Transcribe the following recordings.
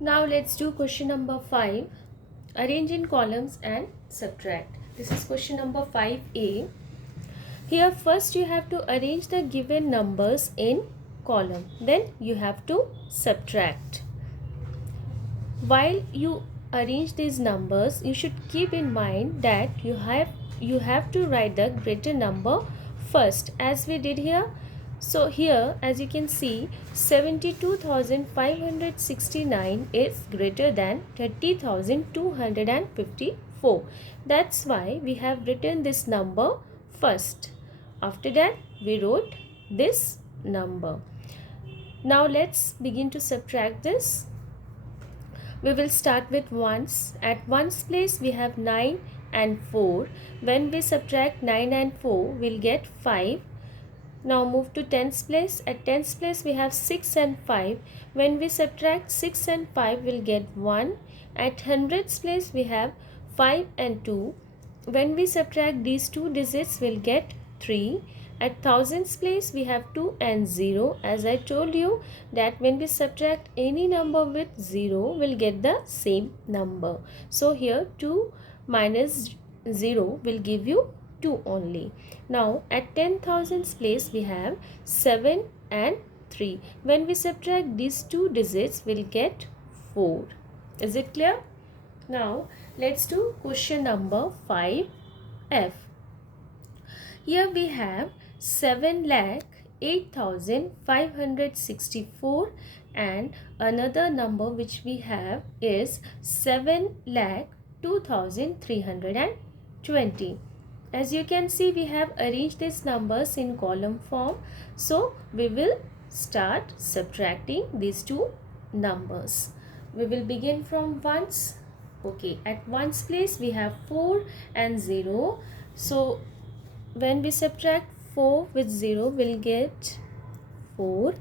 Now let's do question number 5. Arrange in columns and subtract. This is question number 5a. Here first you have to arrange the given numbers in column. Then you have to subtract. While you arrange these numbers, you should keep in mind that you have to write the greater number first, as we did here. So here, as you can see, 72,569 is greater than 30,254. That's why we have written this number first. After that, we wrote this number. Now let's begin to subtract this. We will start with ones. At ones place we have 9 and 4. When we subtract 9 and 4, we'll get 5. Now move to tens place. At tens place we have 6 and 5. When we subtract 6 and 5, we'll get 1. At hundreds place we have 5 and 2. When we subtract these two digits, we'll get 3. At thousands place we have 2 and 0. As I told you that when we subtract any number with 0, we'll get the same number. So here 2 minus 0 will give you 2 only. Now at 10,000s place we have 7 and 3. When we subtract these two digits, we'll get 4. Is it clear? Now let's do question number 5F. Here we have 7,08,564 and another number which we have is 7,02,320. As you can see, we have arranged these numbers in column form. So we will start subtracting these two numbers. We will begin from ones. Okay, at ones place we have 4 and 0. So when we subtract 4 with 0, we'll get 4.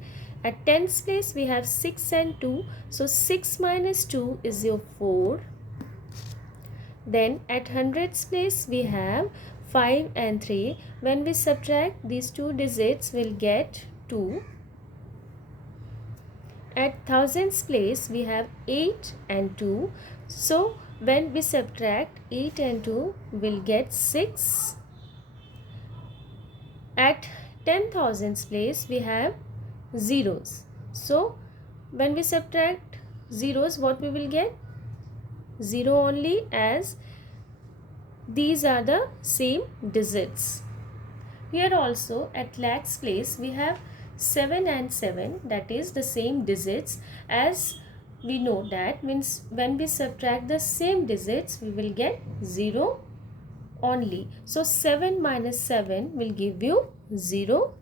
At tens place we have 6 and 2. So 6 minus 2 is your 4. Then at hundreds place we have 5 and 3. When we subtract these two digits, we'll get 2. At thousands place we have 8 and 2. So when we subtract 8 and 2, we'll get 6. At 10,000s place we have zeros. So when we subtract zeros, what we will get? 0 only, as these are the same digits. Here also at lakhs place we have 7 and 7, that is the same digits, as we know that means when we subtract the same digits, we will get 0 only. So 7 minus 7 will give you 0.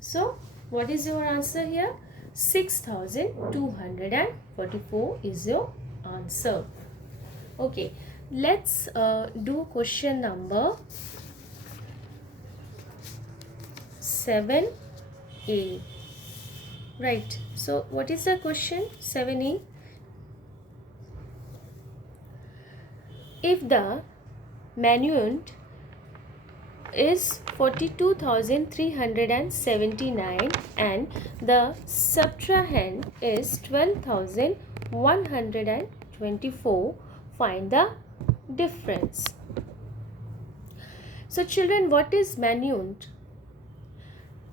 So what is your answer here? 6,244 is your answer. Okay, let's do question number 7a. Right, so what is the question? 7a. If the manuent is 42,379 and the subtrahend is 12,124, find the difference. So children, what is manuent?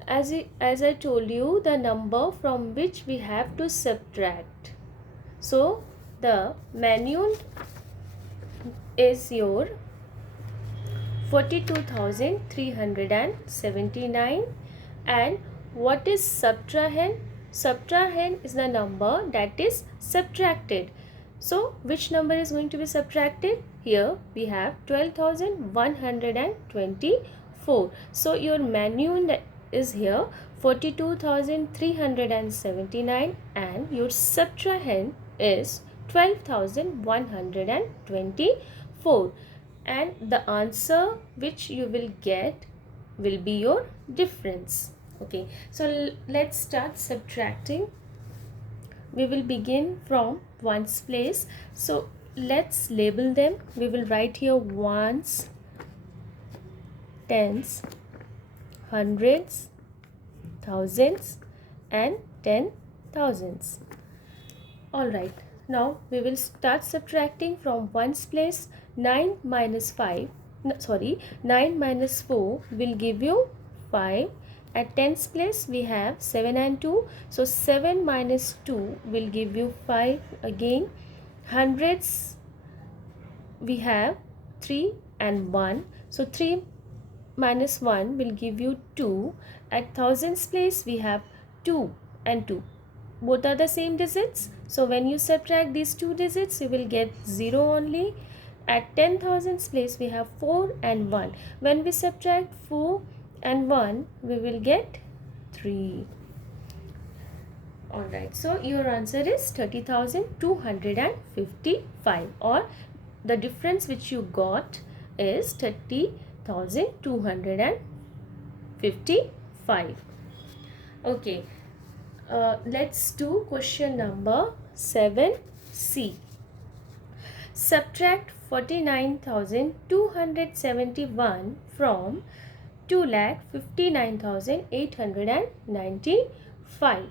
As I told you, the number from which we have to subtract. So the manuent is your 42,379. And what is subtrahend? Subtrahend is the number that is subtracted. So which number is going to be subtracted? Here we have 12,124. So your manuent is here 42,379 and your subtrahend is 12,124. And the answer which you will get will be your difference. Okay, so let's start subtracting. We will begin from ones place. So let's label them. We will write here ones, tens, hundreds, thousands and 10,000s. Alright, now we will start subtracting from ones place. 9 minus 5, 9 minus 4 will give you 5. At tens place we have 7 and 2. So 7 minus 2 will give you 5 again. Hundreds we have 3 and 1. So 3 minus 1 will give you 2. At thousands place we have 2 and 2. Both are the same digits. So when you subtract these two digits, you will get 0 only. At 10,000's place, we have 4 and 1. When we subtract 4 and 1, we will get 3. Alright, so your answer is 30,255, or the difference which you got is 30,255. Okay. Let's do question number 7C. Subtract 49,271 from 2,59,895.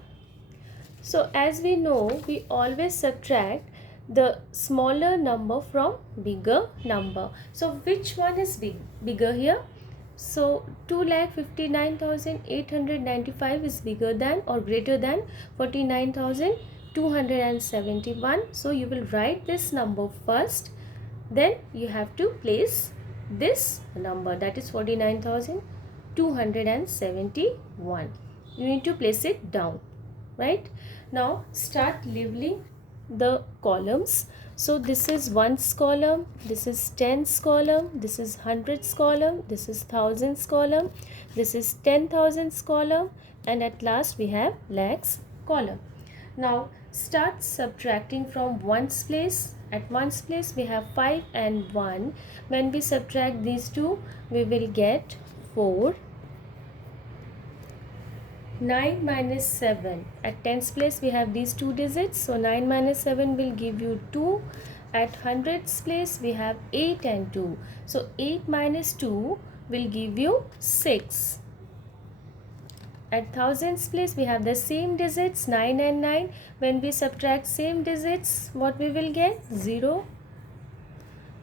So as we know, we always subtract the smaller number from bigger number. So which one is bigger here? So 2,59,895 is bigger than or greater than 49,271. So you will write this number first. Then you have to place this number, that is 49,271. You need to place it down. Right? Now start labeling the columns. So this is ones column, this is tens column, this is hundreds column, this is thousands column, this is 10,000s column, and at last we have lakhs column. Now start subtracting from ones place. At ones place we have 5 and 1. When we subtract these two, we will get 4. 9 minus 7. At tens place we have these two digits. So 9 minus 7 will give you 2. At hundreds place we have 8 and 2. So 8 minus 2 will give you 6. At thousands place we have the same digits, 9 and 9. When we subtract same digits, what we will get? 0.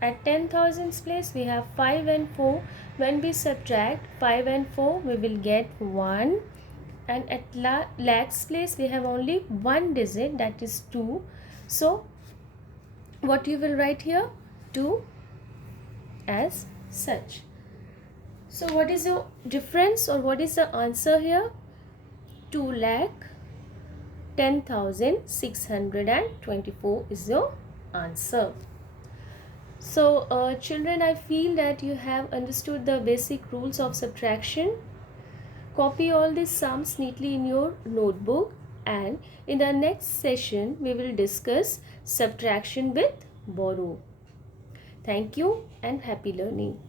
At 10,000s place we have 5 and 4. When we subtract 5 and 4, we will get 1. And at lakhs place we have only one digit, that is 2. So what you will write here? 2 as such. So what is the difference, or what is the answer here? 2,10,624 is your answer. So children, I feel that you have understood the basic rules of subtraction. Copy all these sums neatly in your notebook, and in the next session we will discuss subtraction with borrow. Thank you and happy learning.